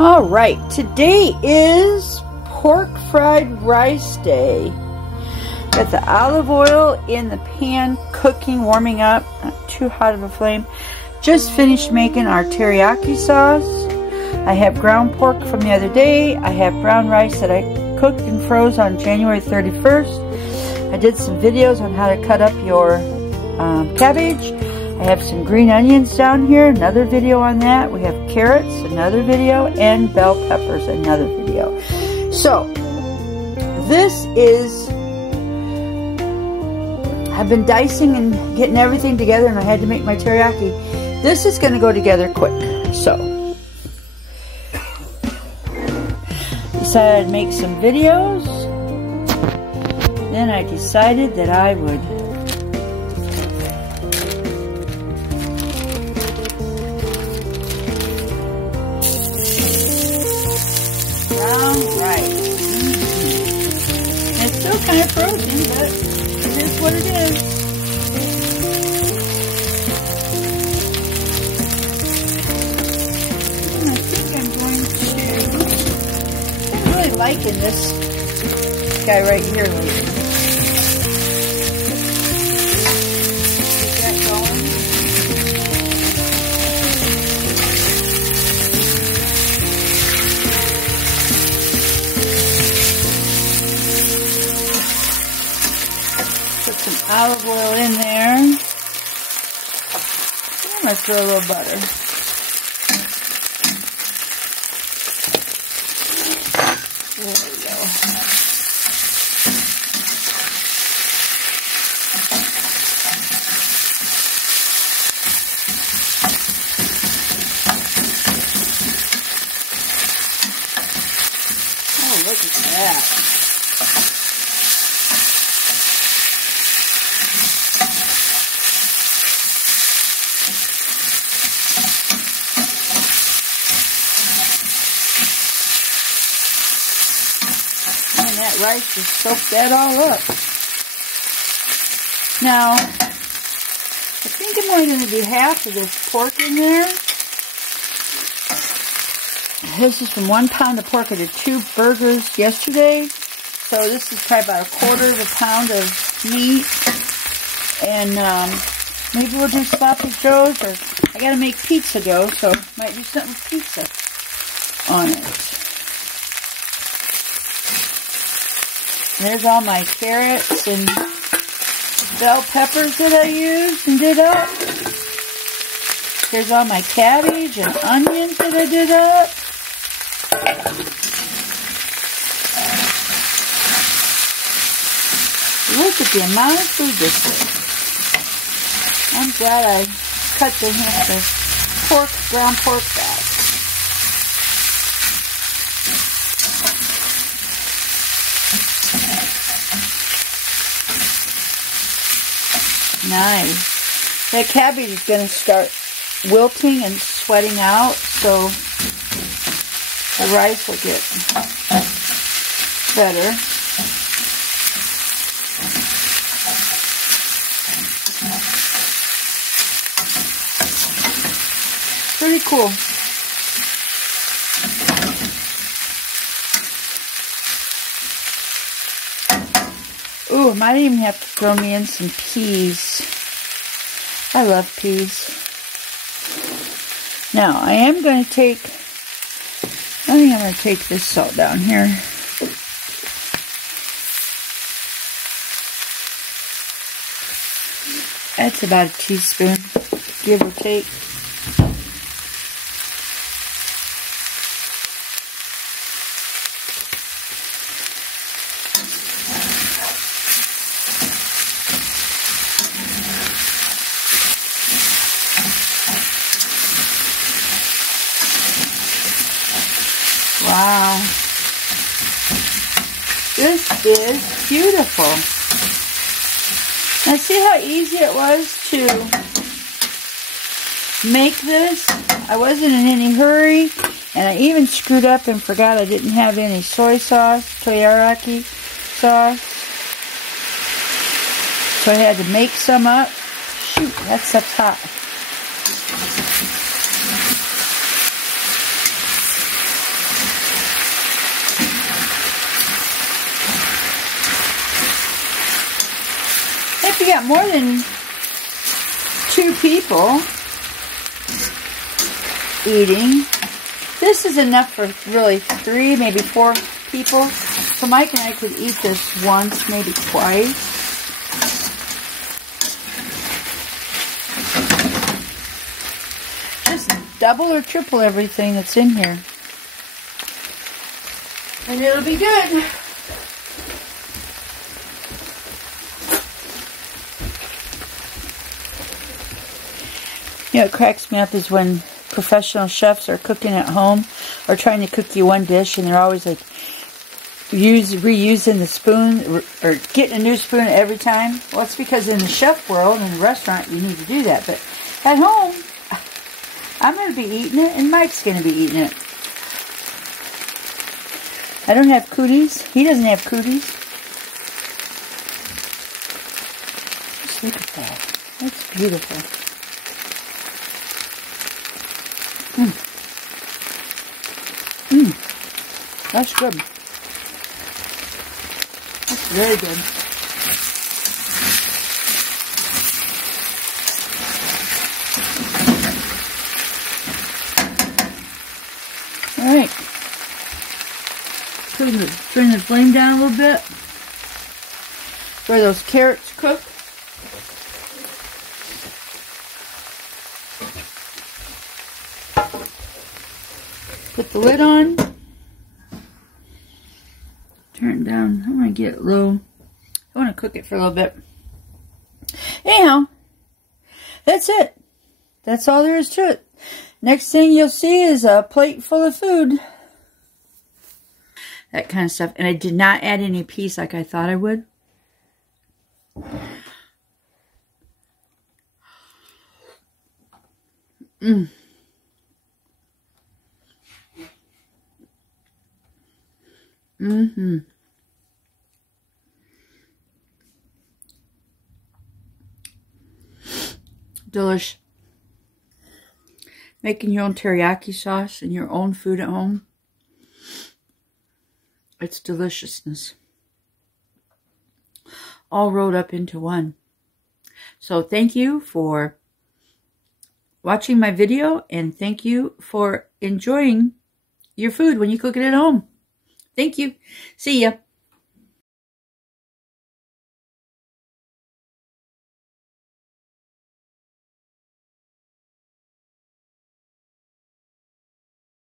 Alright, today is pork fried rice day. Got the olive oil in the pan cooking, warming up, not too hot of a flame. Just finished making our teriyaki sauce. I have ground pork from the other day. I have brown rice that I cooked and froze on January 31st. I did some videos on how to cut up your cabbage. I have some green onions down here, another video on that. We have carrots, another video, and bell peppers, another video. So, this is, I've been dicing and getting everything together, and I had to make my teriyaki. This is going to go together quick, so. Decided I'd make some videos. Then I decided that I would brown rice. It's still kind of frozen, but it is what it is. And I think I'm going to, I'm really liking this guy right here lately. Get that going. Some olive oil in there. I'm going to throw a little butter. There we go. Oh, look at that. That rice just soaked that all up. Now, I think I'm only going to do half of this pork in there. This is from 1 pound of pork. I did 2 burgers yesterday. So this is probably about 1/4 pound of meat. And maybe we'll do sloppy joes, or I got to make pizza dough, so might do something with pizza on it. There's all my carrots and bell peppers that I used and did up. Here's all my cabbage and onions that I did up. Look at the amount of food this is. I'm glad I cut the pork, ground pork back. Nice. That cabbage is going to start wilting and sweating out, so the rice will get better. Pretty cool. Ooh, I might even have to throw me in some peas. I love peas. Now, I am going to take, I think I'm going to take this salt down here. That's about a teaspoon, give or take. Wow, this is beautiful. Now see how easy it was to make this? I wasn't in any hurry, and I even screwed up and forgot I didn't have any soy sauce, teriyaki sauce. So I had to make some up. Shoot, that stuff's hot. if you got more than 2 people eating, this is enough for really 3, maybe 4 people. So Mike and I could eat this once, maybe twice. Just double or triple everything that's in here. And it'll be good. You know, what cracks me up is when professional chefs are cooking at home or trying to cook you one dish, and they're always like reusing the spoon or getting a new spoon every time. Well, it's because in the chef world, in the restaurant, you need to do that. But at home, I'm going to be eating it, and Mike's going to be eating it. I don't have cooties. He doesn't have cooties. Just look at that. That's beautiful. That's good. That's very good. All right. Turn the flame down a little bit. Where those carrots cook. Put the lid on. Turn it down. I want to get it low. I want to cook it for a little bit. Anyhow, that's it. That's all there is to it. Next thing you'll see is a plate full of food. That kind of stuff. And I did not add any peas like I thought I would. Delish. Making your own teriyaki sauce and your own food at home. It's deliciousness. All rolled up into one. So thank you for watching my video, and thank you for enjoying your food when you cook it at home. Thank you. See ya.